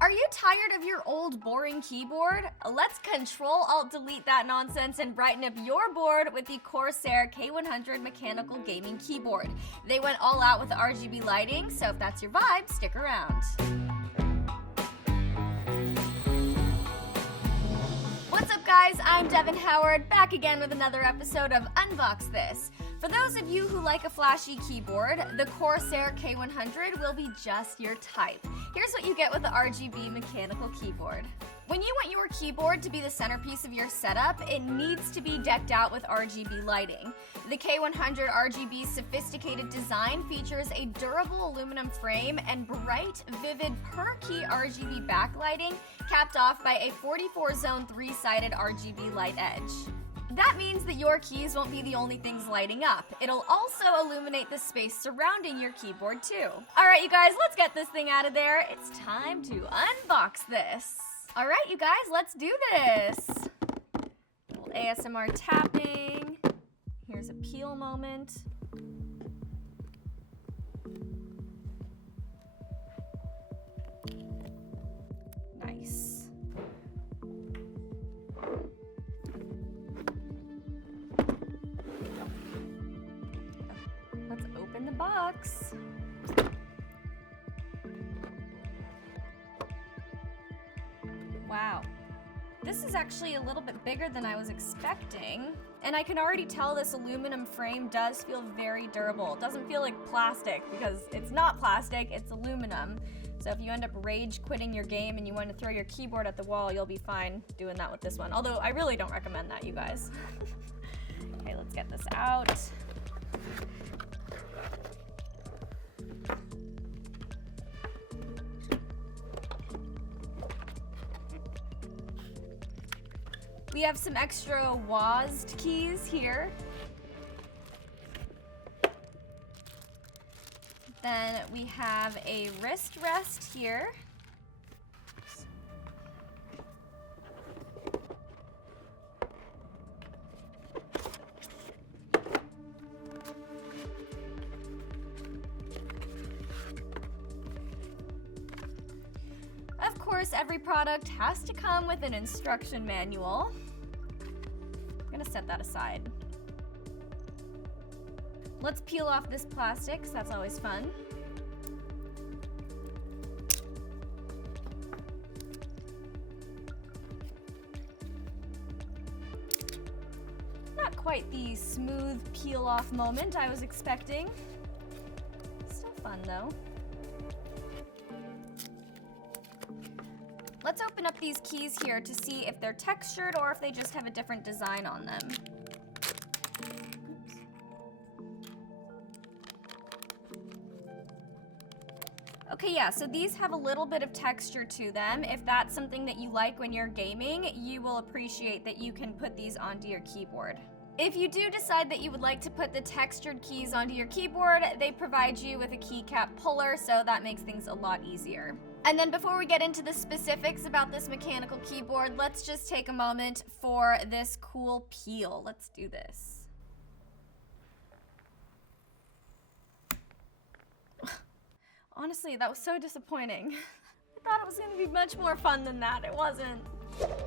Are you tired of your old boring keyboard? Let's Control-Alt-Delete that nonsense and brighten up your board with the Corsair K100 mechanical gaming keyboard. They went all out with the RGB lighting, so if that's your vibe, stick around. What's up guys, I'm Devyn Howard, back again with another episode of Unbox This. For those of you who like a flashy keyboard, the Corsair K100 will be just your type. Here's what you get with the RGB mechanical keyboard. When you want your keyboard to be the centerpiece of your setup, it needs to be decked out with RGB lighting. The K100 RGB's sophisticated design features a durable aluminum frame and bright, vivid per-key RGB backlighting, capped off by a 44-zone 3-sided RGB light edge. That means that your keys won't be the only things lighting up. It'll also illuminate the space surrounding your keyboard too. Alright you guys, let's get this thing out of there. It's time to unbox this. Alright you guys, let's do this. A little ASMR tapping. Here's a peel moment. Nice. Let's open the box. Wow. This is actually a little bit bigger than I was expecting. And I can already tell this aluminum frame does feel very durable. It doesn't feel like plastic because it's not plastic, it's aluminum. So if you end up rage quitting your game and you want to throw your keyboard at the wall, you'll be fine doing that with this one. Although I really don't recommend that, you guys. Okay, let's get this out. We have some extra WASD keys here. Then we have a wrist rest here. Of course, every product has to come with an instruction manual. I'm gonna set that aside. Let's peel off this plastic, because that's always fun. Not quite the smooth peel-off moment I was expecting. Still fun, though. Let's open up these keys here to see if they're textured or if they just have a different design on them. Oops. Okay, yeah, so these have a little bit of texture to them. If that's something that you like when you're gaming, you will appreciate that you can put these onto your keyboard. If you do decide that you would like to put the textured keys onto your keyboard, they provide you with a keycap puller, so that makes things a lot easier. And then before we get into the specifics about this mechanical keyboard, let's just take a moment for this cool peel. Let's do this. Honestly, that was so disappointing. I thought it was going to be much more fun than that. It wasn't.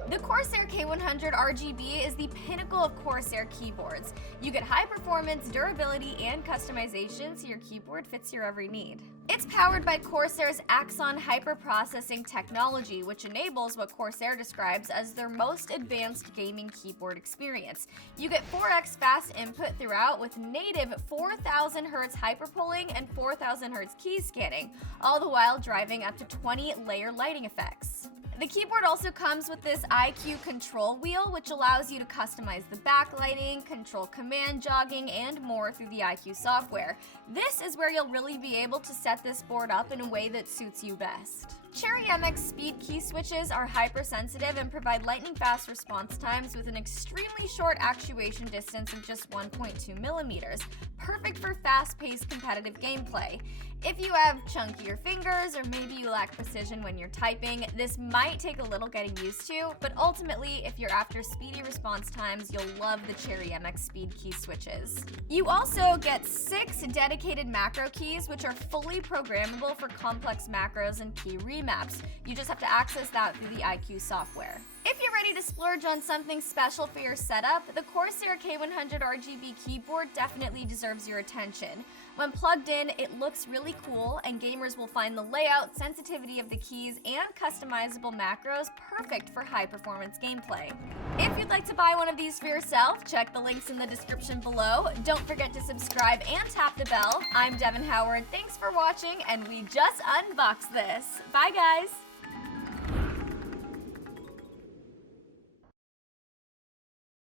The Corsair K100 RGB is the pinnacle of Corsair keyboards. You get high performance, durability, and customization so your keyboard fits your every need. It's powered by Corsair's Axon hyperprocessing technology, which enables what Corsair describes as their most advanced gaming keyboard experience. You get 4x fast input throughout with native 4000 Hz hyperpulling and 4000 Hz key scanning, all the while driving up to 20 layer lighting effects. The keyboard also comes with this IQ control wheel, which allows you to customize the backlighting, control command jogging, and more through the IQ software. This is where you'll really be able to set this board up in a way that suits you best. Cherry MX speed key switches are hypersensitive and provide lightning-fast response times with an extremely short actuation distance of just 1.2 millimeters, perfect for fast-paced competitive gameplay. If you have chunkier fingers or maybe you lack precision when you're typing, this might take a little getting used to, but ultimately, if you're after speedy response times, you'll love the Cherry MX Speed key switches. You also get 6 dedicated macro keys, which are fully programmable for complex macros and key remaps. You just have to access that through the iCUE software. If you're ready to splurge on something special for your setup, the Corsair K100 RGB keyboard definitely deserves your attention. When plugged in, it looks really cool, and gamers will find the layout, sensitivity of the keys, and customizable macros perfect for high-performance gameplay. If you'd like to buy one of these for yourself, check the links in the description below. Don't forget to subscribe and tap the bell. I'm Devyn Howard. Thanks for watching, and we just unboxed this. Bye, guys!